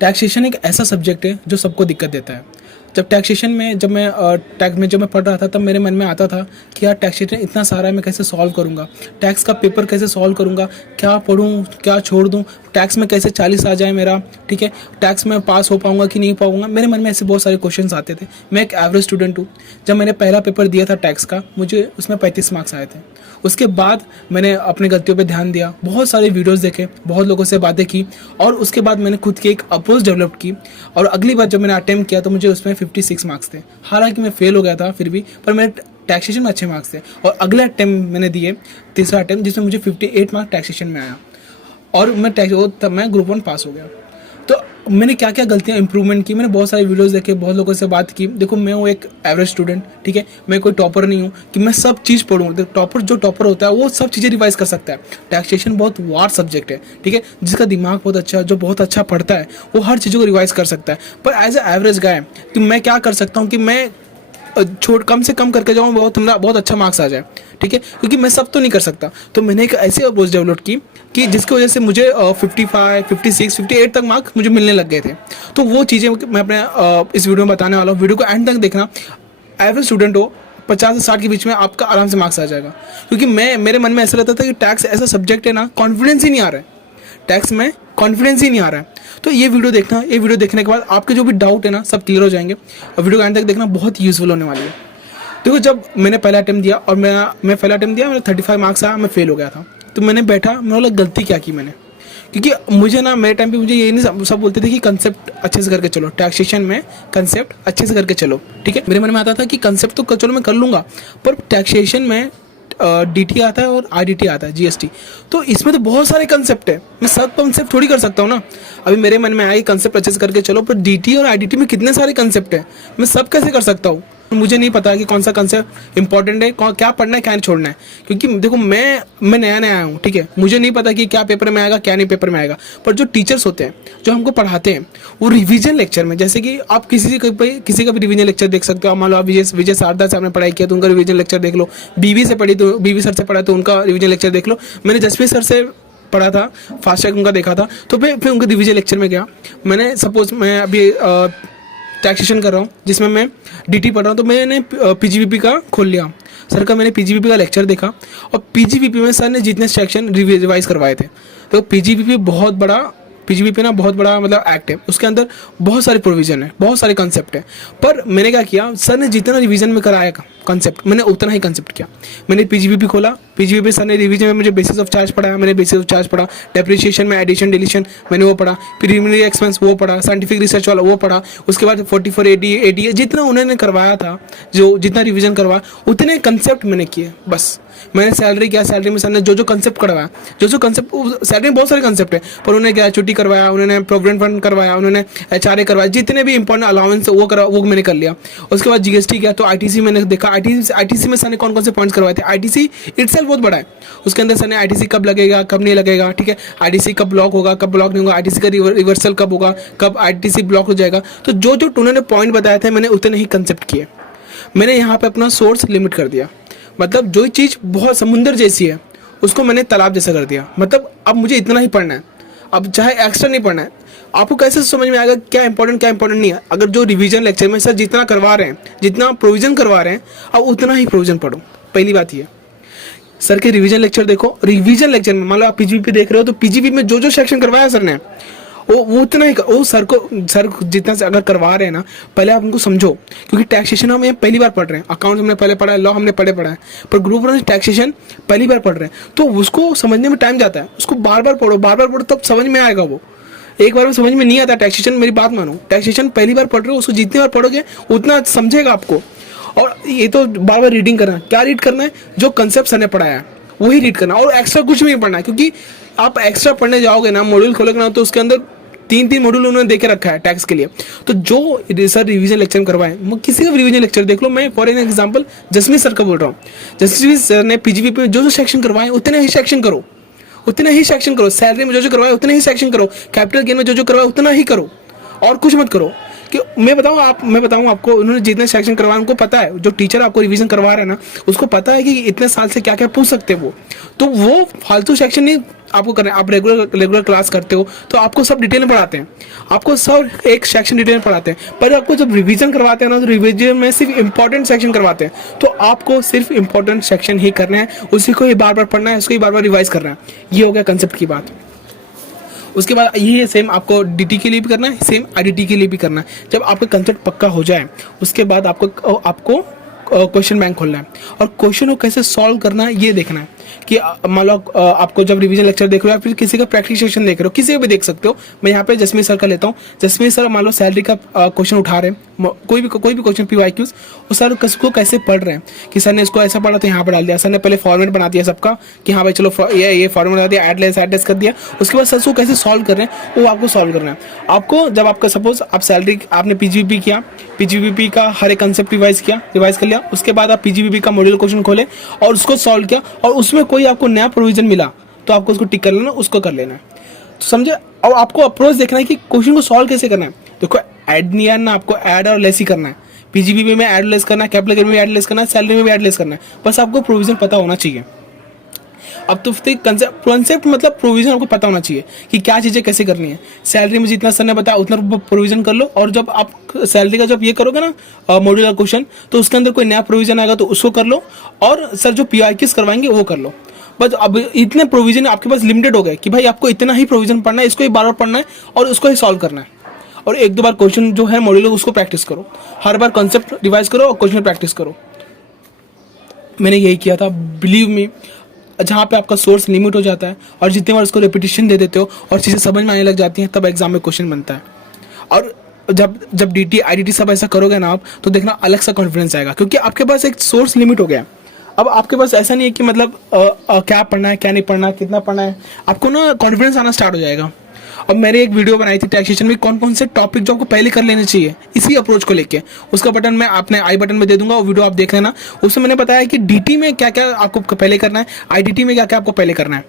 Taxation एक ऐसा subject है जो सबको दिक्कत देता है। जब टैक्सेशन में जब मैं टैक्स में जब मैं पढ़ रहा था तब मेरे मन में आता था कि यार टैक्सेशन इतना सारा है, मैं कैसे सॉल्व करूँगा, टैक्स का पेपर कैसे सॉल्व करूँगा, क्या पढ़ूँ क्या छोड़ दूँ, टैक्स में कैसे 40 आ जाए मेरा, ठीक है, टैक्स में पास हो पाऊँगा कि नहीं पाऊँगा। मेरे मन में ऐसे बहुत सारे क्वेश्चंस आते थे। मैं एक एवरेज स्टूडेंट हूँ। जब मैंने पहला पेपर दिया था टैक्स का, मुझे उसमें 35 मार्क्स आए थे। उसके बाद मैंने अपनी गलतियों पे ध्यान दिया, बहुत सारे वीडियोस देखे, बहुत लोगों से बातें की और उसके बाद मैंने खुद की एक अप्रोच डेवलप की। और अगली बार जब मैंने अटेम्प्ट किया तो मुझे उसमें 56 मार्क्स थे। हालांकि मैं फेल हो गया था फिर भी, पर मेरे टैक्सेशन में अच्छे मार्क्स थे। और अगले अटेम्प्ट मैंने दिए, तीसरा अटेम्प्ट, जिसमें मुझे 58 मार्क्स टैक्सेशन में आया और तब मैं ग्रुप 1 पास हो गया। तो मैंने क्या क्या गलतियां इंप्रूवमेंट की, मैंने बहुत सारे वीडियोस देखे, बहुत लोगों से बात की। देखो मैं हूँ एक एवरेज स्टूडेंट, ठीक है, मैं कोई टॉपर नहीं हूँ कि मैं सब चीज़ पढ़ूँ। टॉपर जो टॉपर होता है वो सब चीज़ें रिवाइज कर सकता है। टैक्सेशन बहुत वार सब्जेक्ट है, ठीक है, जिसका दिमाग बहुत अच्छा है, जो बहुत अच्छा पढ़ता है वो हर चीज़ों को रिवाइज कर सकता है। पर एज ए एवरेज गाय कि मैं क्या कर सकता हूँ कि मैं छोड़ कम से कम करके जाऊँ, बहुत अच्छा मार्क्स आ जाए, ठीक है, क्योंकि मैं सब तो नहीं कर सकता। तो मैंने एक ऐसी अप्रोच डेवलप की कि जिसकी वजह से मुझे 55, 56, 58 तक मार्क्स मुझे मिलने लग गए थे। तो वो चीज़ें मैं अपने इस वीडियो में बताने वाला हूँ। वीडियो को एंड तक देखना। एवरेज स्टूडेंट हो 50 से 60 के बीच में आपका आराम से मार्क्स आ जाएगा। क्योंकि मेरे मन में ऐसा रहता था कि टैक्स ऐसा सब्जेक्ट है ना, कॉन्फिडेंस ही नहीं आ रहा है, टैक्स में कॉन्फिडेंस ही नहीं आ रहा है। तो ये वीडियो देखना, ये वीडियो देखने के बाद आपके जो भी डाउट है ना सब क्लियर हो जाएंगे। और वीडियो को एंड तक देखना, बहुत यूजफुल होने वाली है। देखो जब मैंने पहला अटेम्प्ट दिया और मैं पहला अटेम्प्ट दिया, मेरा 35 मार्क्स आया, मैं फेल हो गया था। तो मैंने बैठा, मैंने बोला गलती क्या की मैंने, क्योंकि मुझे ना मेरे टाइम पे मुझे ये नहीं, सब बोलते थे कि कंसेप्ट अच्छे से करके चलो, टैक्सेशन में कंसेप्ट अच्छे से करके चलो, ठीक है। मेरे मन में आता था कि कंसेप्ट तो चलो मैं कर लूँगा, पर टैक्सेशन में डीटी आता है और आईडीटी आता है, जीएसटी। तो इसमें तो बहुत सारे कंसेप्ट है, मैं सब कंसेप्ट थोड़ी कर सकता हूँ ना। अभी मेरे मन में आया कि कंसेप्ट अच्छे से करके चलो, पर डीटी और आईडीटी में कितने सारे कंसेप्ट है, मैं सब कैसे कर सकता हूँ। मुझे नहीं पता कि कौन सा कंसेप्ट इंपॉर्टेंट है, क्या पढ़ना है क्या नहीं छोड़ना है। क्योंकि देखो मैं नया नया आया हूँ, ठीक है, मुझे नहीं पता कि क्या पेपर में आएगा क्या नहीं पेपर में आएगा। पर जो टीचर्स होते हैं जो हमको पढ़ाते हैं वो रिवीजन लेक्चर में, जैसे कि आप किसी का भी रिवीजन लेक्चर देख सकते हो। मान लो आप विजय शारदा से आपने पढ़ाई किया तो उनका रिवीजन लेक्चर देख लो। बीवी से पढ़ी तो बीवी सर से पढ़ा तो उनका रिवीजन लेक्चर देख लो। मैंने जसप्रीत सर से पढ़ा था, फास्ट ट्रैक उनका देखा था, तो फिर उनके रिवीजन लेक्चर में गया। मैंने सपोज मैं अभी टैक्सेशन कर रहा हूँ जिसमें मैं डीटी पढ़ रहा हूँ, तो मैंने पीजीबीपी का खोल लिया, सर का मैंने पीजीबीपी का लेक्चर देखा। और पीजीबीपी में सर ने जितने सेक्शन रिवाइज करवाए थे, तो पीजीबीपी ना बहुत बड़ा मतलब एक्ट है, उसके अंदर बहुत सारे प्रोविजन है, बहुत सारे कंसेप्ट है। पर मैंने क्या किया, सर ने जितना रिवीजन में कराया कंसेप्ट, मैंने उतना ही कंसेप्ट किया। मैंने पीजीबीपी खोला, पीजीबीपी सर ने रिवीजन में मुझे बेसिस ऑफ चार्ज पढ़ाया, मैंने बेसिस ऑफ चार्ज पढ़ा। डेप्रिसिएशन में एडिशन डिलीशन मैंने वो पढ़ा, प्रीलिमिनरी एक्सपेंस वो पढ़ा, साइंटिफिक रिसर्च वाला वो पढ़ा। उसके बाद 44 AD जितना उन्होंने करवाया था, जो जितना रिवीजन करवाया उतने कंसेप्ट मैंने किए। बस मैंने सैलरी किया, सैलरी में सर ने जो कंसेप्ट करवाया, जो कंसेप्ट, सैलरी में बहुत सारे कंसेप्ट है, पर उन्होंने ग्रेचुटी करवाया, उन्होंने प्रोविडेंट फंड करवाया, उन्होंने एचआरए करवाया, जितने भी इंपॉर्टेंट अलाउंस वो मैंने कर लिया। उसके बाद जीएसटी किया, तो आईटीसी मैंने देखा, आईटीसी में सर ने कौन कौन से पॉइंट्स करवाए थे। आईटीसी इटसेल्फ बहुत बड़ा है, उसके अंदर सर ने आईटीसी कब लगेगा कब नहीं लगेगा, ठीक है, आईटीसी कब ब्लॉक होगा कब ब्लॉक नहीं होगा, आईटीसी का रिवर्सल कब होगा, कब आईटीसी ब्लॉक हो जाएगा। तो जो उन्होंने पॉइंट बताए थे मैंने उतने ही कंसेप्ट किए। मैंने यहाँ पे अपना सोर्स लिमिट कर दिया, मतलब जो चीज़ बहुत समुंदर जैसी है उसको मैंने तालाब जैसा कर दिया। मतलब अब मुझे इतना ही पढ़ना है, अब चाहे एक्स्ट्रा नहीं पढ़ना है। आपको कैसे समझ में आएगा क्या इंपॉर्टेंट नहीं है, अगर जो रिवीजन लेक्चर में सर जितना करवा रहे हैं, जितना प्रोविजन करवा रहे हैं, अब उतना ही प्रोविजन पढ़ो। पहली बात ये, सर के रिवीजन लेक्चर देखो। रिवीजन लेक्चर में मान लो आप पीजीबी देख रहे हो, तो पीजीबी में जो सेक्शन करवाया सर ने वो उतना ही, वो सर जितना से अगर करवा रहे हैं ना, पहले आप उनको समझो। क्योंकि टैक्सेशन हम यहाँ पहली बार पढ़ रहे हैं, अकाउंट हमने पहले पढ़ा है, लॉ हमने पढ़ा है, पर ग्रुप 1 टैक्सेशन पहली बार पढ़ रहे हैं, तो उसको समझने में टाइम जाता है। उसको बार बार पढ़ो तब समझ में आएगा। वो एक बार में समझ में नहीं आता टैक्सेशन, मेरी बात मानो। टैक्सेशन पहली बार पढ़ रहे हो, उसको जितनी बार पढ़ोगे उतना समझेगा आपको। और ये तो बार बार रीडिंग करना, क्या रीड करना है, जो कंसेप्ट सर ने पढ़ाया है वही रीड करना, और एक्स्ट्रा कुछ नहीं पढ़ना है। क्योंकि आप एक्स्ट्रा पढ़ने जाओगे ना, मॉड्यूल खोलोगे ना, तो उसके अंदर 3 मॉड्यूल उन्होंने देके रखा है टैक्स के लिए। तो जो सर रिवीजन लेक्चर करवाए, किसी का भी रिवीजन लेक्चर देख लो। मैं for an example Jasmeet sir का बोल रहा हूँ। जसमीत सर ने पीजीबीपी में जो सेक्शन करवाए उतने ही सेक्शन करो, उतने ही सेक्शन करो। सैलरी में जो करवाए उतने ही सेक्शन करो। कैपिटल गेन में जो करवाए उतना ही करो, और कुछ मत करो। कि मैं बताऊँ आपको, उन्होंने जितने सेक्शन करवाए उनको पता है, जो टीचर आपको रिवीजन करवा रहे हैं ना उसको पता है कि इतने साल से क्या क्या पूछ सकते हैं वो, तो वो फालतू सेक्शन नहीं आपको करना है। आप रेगुलर क्लास करते हो तो आपको सब डिटेल में पढ़ाते हैं, आपको सब एक सेक्शन डिटेल में पढ़ाते हैं, पर आपको जब रिवीजन करवाते हैं ना तो रिवीजन में सिर्फ इंपॉर्टेंट सेक्शन करवाते हैं, तो आपको सिर्फ इंपॉर्टेंट सेक्शन ही करना है, उसी को ही बार बार पढ़ना है, उसको ही बार बार रिवाइज करना है। ये हो गया कंसेप्ट की बात। उसके बाद यही सेम आपको डीटी के लिए भी करना है, सेम आईडीटी के लिए भी करना है। जब आपका कंसेप्ट पक्का हो जाए उसके बाद आपको क्वेश्चन बैंक खोलना है और क्वेश्चन को कैसे सॉल्व करना है ये देखना है। कि मान लो आपको जब रिवीजन लेक्चर देख रहे हो या फिर किसी का प्रैक्टिस सेशन देख रहे हो, किसी का भी देख सकते हो। मैं यहाँ पे जसमीत सर का लेता हूँ। जसमीत सर मान लो सैलरी का क्वेश्चन उठा रहे हैं, कोई भी क्वेश्चन PYQs, और सर उसको कैसे पढ़ रहे हैं कि सर ने इसको ऐसा पढ़ा तो यहाँ पर डाल दिया, सर ने पहले फॉर्मेट बना दिया सबका कि हाँ भाई चलो ये फॉर्मेट बना दिया, एडलेस कर दिया, उसके बाद सर उसको कैसे सॉल्व कर रहे हैं वो आपको सॉल्व करना है। आपको जब आपका सपोज आप सैलरी आपने PGBP किया, PGBP का हर एक कंसेप्ट रिवाइज कर लिया, उसके बाद आप PGBP का मॉड्यूल क्वेश्चन खोले और उसको सॉल्व किया और उसमें कोई आपको नया प्रोविजन मिला तो आपको उसको टिक कर लेना, उसको कर लेना है। तो समझे। और आपको अप्रोच देखना है कि क्वेश्चन को सॉल्व कैसे करना है। देखो ऐड नहीं करना, आपको ऐड और लेस ही करना है। PGBP में ऐड लेस करना है, कैपिटल में ऐड लेस करना है, सैलरी में भी ऐड लेस करना है, बस आपको प्रोविजन पता होना चाहिए। अब तो कंसेप्ट मतलब प्रोविजन आपको पता होना चाहिए कि क्या चीज़ें कैसे करनी है। सैलरी में जितना सर ने बताया उतना प्रोविजन कर लो, और जब आप सैलरी का जब ये करोगे ना मॉड्यूलर क्वेश्चन, तो उसके अंदर कोई नया प्रोविजन आएगा तो उसको कर लो, और सर जो PYQs करवाएंगे वो कर लो। बस अब इतने प्रोविजन आपके पास लिमिटेड हो गए कि भाई आपको इतना ही प्रोविजन पढ़ना है, इसको ही बार बार पढ़ना है और उसको ही सॉल्व करना है। और एक दो बार क्वेश्चन जो है मॉड्यूलर उसको प्रैक्टिस करो, हर बार कॉन्सेप्ट रिवाइज करो और क्वेश्चन प्रैक्टिस करो। मैंने यही किया था, बिलीव मी। जहाँ पे आपका सोर्स लिमिट हो जाता है और जितने बार उसको रिपीटिशन दे देते हो और चीज़ें समझ में आने लग जाती हैं, तब एग्जाम में क्वेश्चन बनता है। और जब DT IDT सब ऐसा करोगे ना आप, तो देखना अलग सा कॉन्फिडेंस आएगा, क्योंकि आपके पास एक सोर्स लिमिट हो गया। अब आपके पास ऐसा नहीं है कि मतलब क्या पढ़ना है क्या नहीं पढ़ना है, कितना पढ़ना है, आपको ना कॉन्फिडेंस आना स्टार्ट हो जाएगा। अब मैंने एक वीडियो बनाई थी टैक्सेशन में, कौन कौन से टॉपिक जो आपको पहले कर लेने चाहिए इसी अप्रोच को लेके, उसका बटन मैं आपने आई बटन में दे दूंगा, वो वीडियो आप देख लेना। उसमें मैंने बताया कि DT में क्या क्या आपको पहले करना है, IDT में क्या क्या आपको पहले करना है।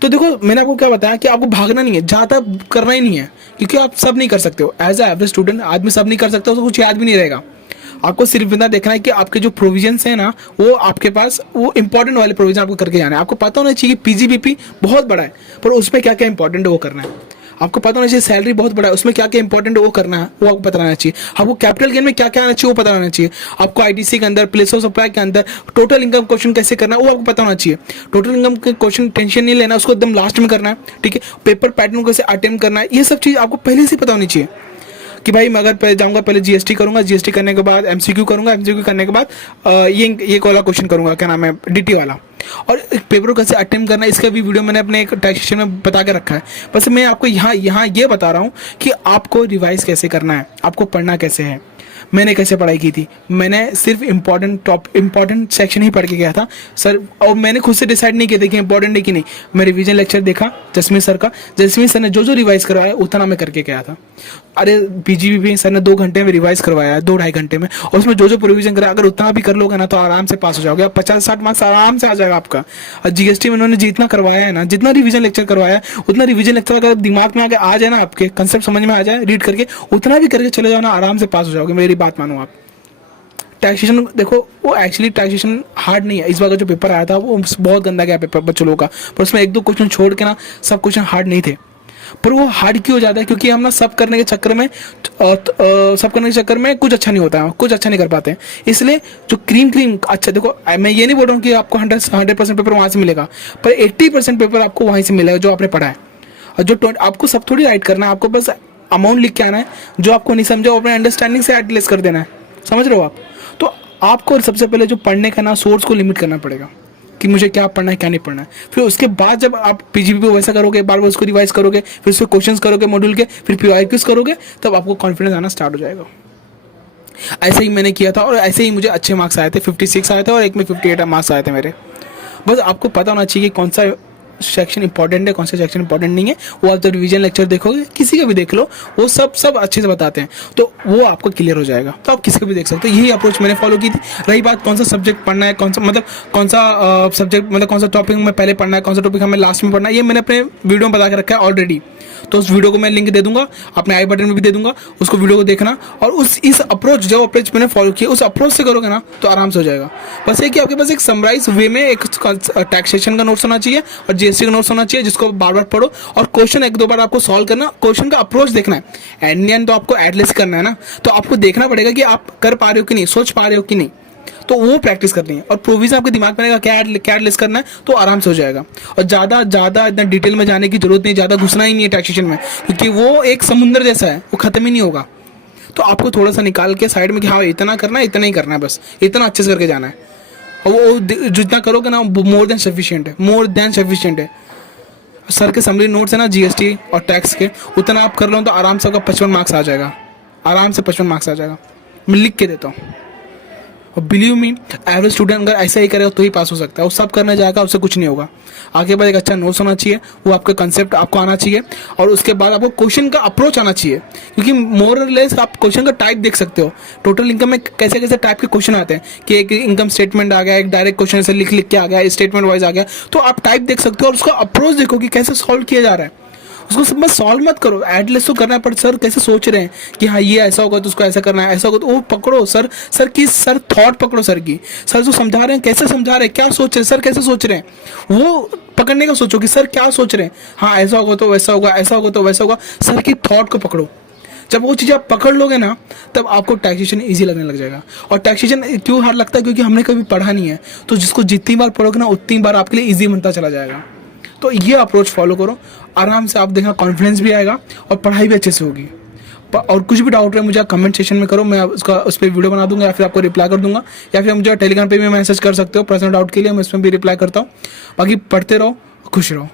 तो देखो मैंने आपको क्या बताया कि आपको भागना नहीं है, ज़्यादा करना ही नहीं है, क्योंकि आप सब नहीं कर सकते हो। एज एवरेज स्टूडेंट आदमी सब नहीं कर सकता, उसको कुछ याद भी नहीं रहेगा। आपको सिर्फ इतना देखना है कि आपके जो प्रोविजंस हैं ना, वो आपके पास वो इंपॉर्टेंट वाले प्रोविजन आपको करके जाना है। आपको पता होना चाहिए कि PGBP बहुत बड़ा है, पर उसमें क्या क्या इंपॉर्टेंट है वो करना है। आपको पता होना चाहिए सैलरी बहुत बड़ा है, उसमें क्या क्या इंपॉर्टेंट है वो करना है, वो आपको पता रहना चाहिए। आपको कैपिटल गेन में क्या क्या आना चाहिए वो पता रहना चाहिए। आपको ITC के अंदर, प्लेस ऑफ सप्लाई के अंदर टोटल इनकम क्वेश्चन कैसे करना है वो आपको पता होना चाहिए। टोटल इनकम के क्वेश्चन टेंशन नहीं लेना, उसको एकदम लास्ट में करना है, ठीक है। पेपर पैटर्न कैसे अटेम्प्ट करना है, ये सब चीज़ आपको पहले से पता होनी चाहिए। कि भाई मैं अगर जाऊँगा पहले GST करूँगा, GST करने के बाद MCQ करूँगा, MCQ करने के बाद ये वाला क्वेश्चन करूँगा, क्या नाम है, DT वाला। और पेपर को कैसे अटेम्प्ट करना है इसका भी वीडियो मैंने अपने एक टैक्सेशन में बता के रखा है। बस मैं आपको यहाँ ये बता रहा हूँ कि आपको रिवाइज कैसे करना है, आपको पढ़ना कैसे है। मैंने कैसे पढ़ाई की थी, मैंने सिर्फ इंपॉर्टेंट सेक्शन ही पढ़ के गया था सर, और मैंने खुद से डिसाइड नहीं किया था कि इंपॉर्टेंट है कि नहीं। मैं रिवीजन लेक्चर देखा जसमीत सर का, जसमीत सर ने जो रिवाइज करवाया उतना मैं करके गया था। अरे PGBP सर ने 2 घंटे में रिवाइज करवाया है, 2-2.5 घंटे में, और उसमें जो प्रोविजन करा अगर उतना भी कर लोगे ना तो आराम से पास हो जाओगे। 50-60 मार्क्स आराम से आ जाएगा आपका। और GST में उन्होंने जितना करवाया है ना, जितना रिवीजन लेक्चर करवाया है, उतना रिवीजन लेक्चर अगर दिमाग में आगे आ जाए ना, आपके कंसेप्ट समझ में आ जाए रीड करके, उतना भी करके चले जाओ ना, आराम से पास हो जाओगे, मेरी बात मानो आप। टैक्सेशन देखो, वो एक्चुअली टैक्सेशन हार्ड नहीं है। इस बार का जो पेपर आया था वो बहुत गंदा गया पेपर बच्चों लोगों का, पर उसमें 1-2 क्वेश्चन छोड़ के ना सब क्वेश्चन हार्ड नहीं थे। पर वो हार्ड क्यों हो जाता है, क्योंकि हम ना सब करने के चक्कर में कुछ अच्छा नहीं होता है, कुछ अच्छा नहीं कर पाते हैं। इसलिए जो क्रीम अच्छा, देखो मैं ये नहीं बोल रहा हूँ कि आपको 100% पेपर वहाँ से मिलेगा, पर 80% पेपर आपको वहीं से मिलेगा जो आपने पढ़ा है। और जो आपको सब थोड़ी राइट करना है, आपको बस अमाउंट लिख के आना है, जो आपको नहीं समझा वो अपने अंडरस्टैंडिंग से एडलेस कर देना है। समझ रहे हो आप। तो आपको सबसे पहले जो पढ़ने का ना सोर्स को लिमिट करना पड़ेगा कि मुझे क्या पढ़ना है क्या नहीं पढ़ना है। फिर उसके बाद जब आप PGBP वैसा करोगे, बार बार उसको रिवाइज करोगे, फिर उसको क्वेश्चंस करोगे मॉड्यूल के, फिर PYQs करोगे, तब आपको कॉन्फिडेंस आना स्टार्ट हो जाएगा। ऐसे ही मैंने किया था और ऐसे ही मुझे अच्छे मार्क्स आए थे, 56 आए थे और एक में 58 मार्क्स आए थे मेरे। बस आपको पता होना चाहिए कि कौन सा सेक्शन इंपॉर्टेंट है, कौन सा सेक्शन इंपॉर्टेंट नहीं है, वो आप जब रिवीजन लेक्चर देखोगे, किसी का भी देख लो, वो सब अच्छे से बताते हैं, तो वो आपको क्लियर हो जाएगा। तो आप किसी का भी देख सकते हो। यही अप्रोच मैंने फॉलो की थी। रही बात कौन सा सब्जेक्ट पढ़ना है, कौन सा सब्जेक्ट मतलब कौन सा टॉपिक में पहले पढ़ना है, कौन सा टॉपिक हमें लास्ट में पढ़ना है, ये मैंने अपने वीडियो में बता के रखा है ऑलरेडी। तो उस वीडियो को मैं लिंक दे दूंगा, अपने आई बटन में भी दे दूंगा, उसको वीडियो को देखना, और इस अप्रोच जो अप्रोच मैंने फॉलो किया उस अप्रोच से करोगे ना तो आराम से हो जाएगा। बस ये कि आपके पास एक समराइज वे में एक टैक्सेशन का नोट्स होना चाहिए और जीएसटी का नोट्स होना चाहिए, जिसको बार बार पढ़ो और क्वेश्चन एक दो बार आपको सॉल्व करना, क्वेश्चन का अप्रोच देखना है। एंड तो आपको एटलीस्ट करना है ना, तो आपको देखना पड़ेगा कि आप कर पा रहे हो कि नहीं, सोच पा रहे हो कि नहीं, तो वो प्रैक्टिस करनी है। और प्रोविजन आपके दिमाग में रहेगा क्या लिस्ट करना है, तो आराम से हो जाएगा। और ज़्यादा इतना डिटेल में जाने की जरूरत नहीं, ज़्यादा घुसना ही नहीं है टैक्सेशन में, क्योंकि वो एक समुंदर जैसा है, वो खत्म ही नहीं होगा। तो आपको थोड़ा सा निकाल के साइड में कि हाँ इतना करना है, इतना ही करना है, बस इतना अच्छे से करके जाना है। और वो जितना करोगे ना मोर देन सफिशिएंट है। सर के समरी नोट्स है ना जीएसटी और टैक्स के, उतना आप कर लो तो आराम से आपका 55 मार्क्स आ जाएगा, आराम से 55 मार्क्स आ जाएगा। मैं लिख के देता हूँ। और बिलीव मी, एवरेज स्टूडेंट अगर ऐसा ही करेगा तो ही पास हो सकता है। वो सब करने जाएगा, उससे कुछ नहीं होगा। आगे बाद एक अच्छा नोट्स होना चाहिए, वो आपका कंसेप्ट आपको आना चाहिए, और उसके बाद आपको क्वेश्चन का अप्रोच आना चाहिए, क्योंकि मोर और लेस आप क्वेश्चन का टाइप देख सकते हो। टोटल इनकम में कैसे कैसे टाइप के क्वेश्चन आते हैं, कि एक इनकम स्टेटमेंट आ गया, एक डायरेक्ट क्वेश्चन से लिख के आ गया, स्टेटमेंट वाइज आ गया, तो आप टाइप देख सकते हो और उसका अप्रोच देखो कि कैसे सॉल्व किया जा रहा है। उसको सब बस सॉल्व मत करो, एटलीस्ट तो करना पड़। सर कैसे सोच रहे हैं कि हाँ ये ऐसा होगा तो उसको ऐसा करना है, ऐसा होगा, तो वो पकड़ो। सर थॉट पकड़ो सर की। सर जो समझा रहे हैं कैसे समझा रहे हैं, क्या सोच रहे हैं, सर कैसे सोच रहे हैं, वो पकड़ने का सोचो कि सर क्या सोच रहे हैं। हाँ ऐसा होगा तो वैसा होगा, ऐसा होगा तो वैसा होगा। सर की थॉट को पकड़ो। जब वो चीज़ आप पकड़ लोगे ना, तब आपको टैक्सेशन ईजी लगने लग जाएगा। और टैक्सेशन क्यों हार्ड लगता है, क्योंकि हमने कभी पढ़ा नहीं है। तो जिसको जितनी बार पढ़ोगे ना, उतनी बार आपके लिए ईजी बनता चला जाएगा। तो ये अप्रोच फॉलो करो, आराम से आप देखना कॉन्फिडेंस भी आएगा और पढ़ाई भी अच्छे से होगी। और कुछ भी डाउट है मुझे कमेंट सेक्शन में करो, मैं उस पर वीडियो बना दूंगा, या फिर आपको रिप्लाई कर दूंगा, या फिर मुझे टेलीग्राम पे भी मैसेज कर सकते हो पर्सनल डाउट के लिए, मैं इसमें भी रिप्लाई करता हूँ। बाकी पढ़ते रहो, खुश रहो।